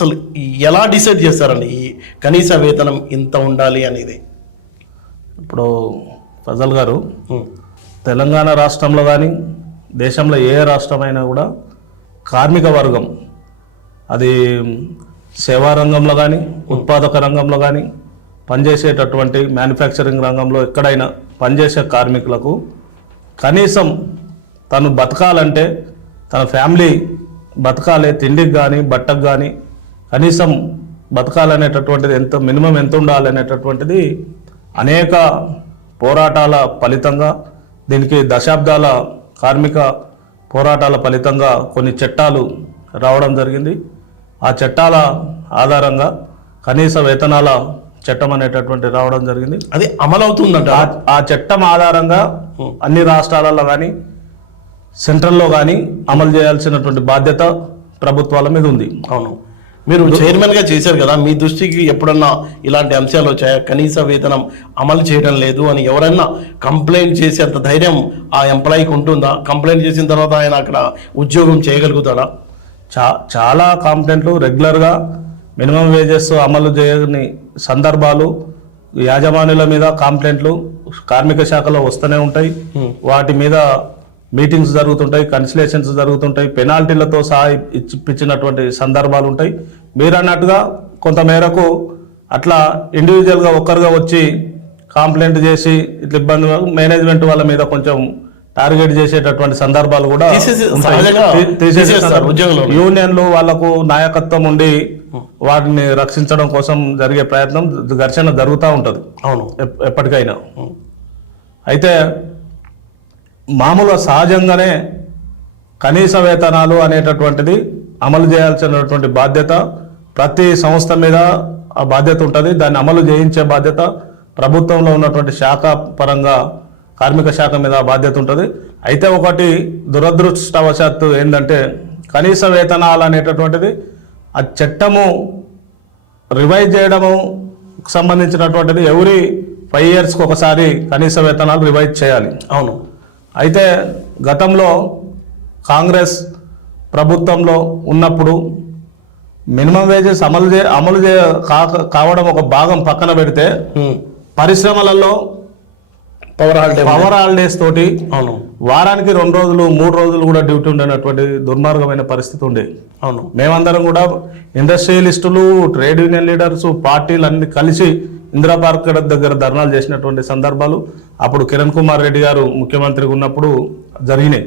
అసలు ఎలా డిసైడ్ చేస్తారండి? ఈ కనీస వేతనం ఇంత ఉండాలి అనేది. ఇప్పుడు ఫజల్ గారు తెలంగాణ రాష్ట్రంలో కానీ దేశంలో ఏ రాష్ట్రమైనా కూడా కార్మిక వర్గం అది సేవా రంగంలో కానీ ఉత్పాదక రంగంలో కానీ పనిచేసేటటువంటి మ్యానుఫ్యాక్చరింగ్ రంగంలో ఎక్కడైనా పనిచేసే కార్మికులకు కనీసం తను బతకాలంటే తన ఫ్యామిలీ బతకాలి తిండికి కానీ బట్టకు కానీ కనీసం బతకాలనేటటువంటిది ఎంత మినిమం ఎంత ఉండాలి అనేటటువంటిది అనేక పోరాటాల ఫలితంగా దీనికి దశాబ్దాల కార్మిక పోరాటాల ఫలితంగా కొన్ని చట్టాలు రావడం జరిగింది. ఆ చట్టాల ఆధారంగా కనీస వేతనాల చట్టం అనేటటువంటి రావడం జరిగింది. అది అమలు అవుతుందంట ఆ- ఆ చట్టం ఆధారంగా అన్ని రాష్ట్రాలలో కానీ సెంట్రల్లో కానీ అమలు చేయాల్సినటువంటి బాధ్యత ప్రభుత్వాల మీద ఉంది. అవును. మీరు చైర్మన్గా చేశారు కదా మీ దృష్టికి ఎప్పుడన్నా ఇలాంటి అంశాలు వచ్చాయా? కనీస వేతనం అమలు చేయడం లేదు అని ఎవరైనా కంప్లైంట్ చేసేంత ధైర్యం ఆ ఎంప్లాయీకి ఉంటుందా? కంప్లైంట్ చేసిన తర్వాత ఆయన అక్కడ ఉద్యోగం చేయగలుగుతాడా? చా చాలా కాంప్లైంట్లు రెగ్యులర్గా మినిమం వేజెస్ అమలు చేయని సందర్భాలు యాజమాన్యుల మీద కాంప్లైంట్లు కార్మిక శాఖలో వస్తూనే ఉంటాయి. వాటి మీద మీటింగ్స్ జరుగుతుంటాయి కన్సిలేషన్స్ జరుగుతుంటాయి పెనాల్టీలతో సహా ఇప్పించినటువంటి సందర్భాలు ఉంటాయి. మీరు అన్నట్టుగా కొంత మేరకు అట్లా ఇండివిజువల్గా ఒక్కరుగా వచ్చి కాంప్లైంట్ చేసి ఇట్లా ఇబ్బంది మేనేజ్మెంట్ వాళ్ళ మీద కొంచెం టార్గెట్ చేసేటటువంటి సందర్భాలు కూడా. యూనియన్లు వాళ్ళకు నాయకత్వం ఉండి వాటిని రక్షించడం కోసం జరిగే ప్రయత్నం ఘర్షణ జరుగుతూ ఉంటుంది. అవును. ఎప్- ఎప్పటికైనా. అయితే మామూలుగా సహజంగానే కనీస వేతనాలు అనేటటువంటిది అమలు చేయాల్సినటువంటి బాధ్యత ప్రతి సంస్థ మీద ఆ బాధ్యత ఉంటుంది. దాన్ని అమలు చేయించే బాధ్యత ప్రభుత్వంలో ఉన్నటువంటి శాఖ పరంగా కార్మిక శాఖ మీద బాధ్యత ఉంటుంది. అయితే ఒకటి దురదృష్టవశాత్తు ఏంటంటే కనీస వేతనాలు అనేటటువంటిది ఆ చట్టము రివైజ్ చేయడము సంబంధించినటువంటిది ఎవరి ఫైవ్ ఇయర్స్కి ఒకసారి కనీస వేతనాలు రివైజ్ చేయాలి. అవును. అయితే గతంలో కాంగ్రెస్ ప్రభుత్వంలో ఉన్నప్పుడు మినిమం వేజెస్ అమలు చే అమలు చే కావడం ఒక భాగం పక్కన పెడితే. పరిశ్రమలలో పవర్ హాలిడే పవర్ హాలిడేస్ తోటి అవును. వారానికి రెండు రోజులు మూడు రోజులు కూడా డ్యూటీ ఉండేటటువంటి దుర్మార్గమైన పరిస్థితి ఉండేది అవును. మేమందరం కూడా ఇండస్ట్రియలిస్టులు ట్రేడ్ యూనియన్ లీడర్స్ పార్టీలు అన్ని కలిసి ఇందిరా పార్క్ దగ్గర ధర్నాలు చేసినటువంటి సందర్భాలు అప్పుడు కిరణ్ కుమార్ రెడ్డి గారు ముఖ్యమంత్రిగా ఉన్నప్పుడు జరిగినాయి.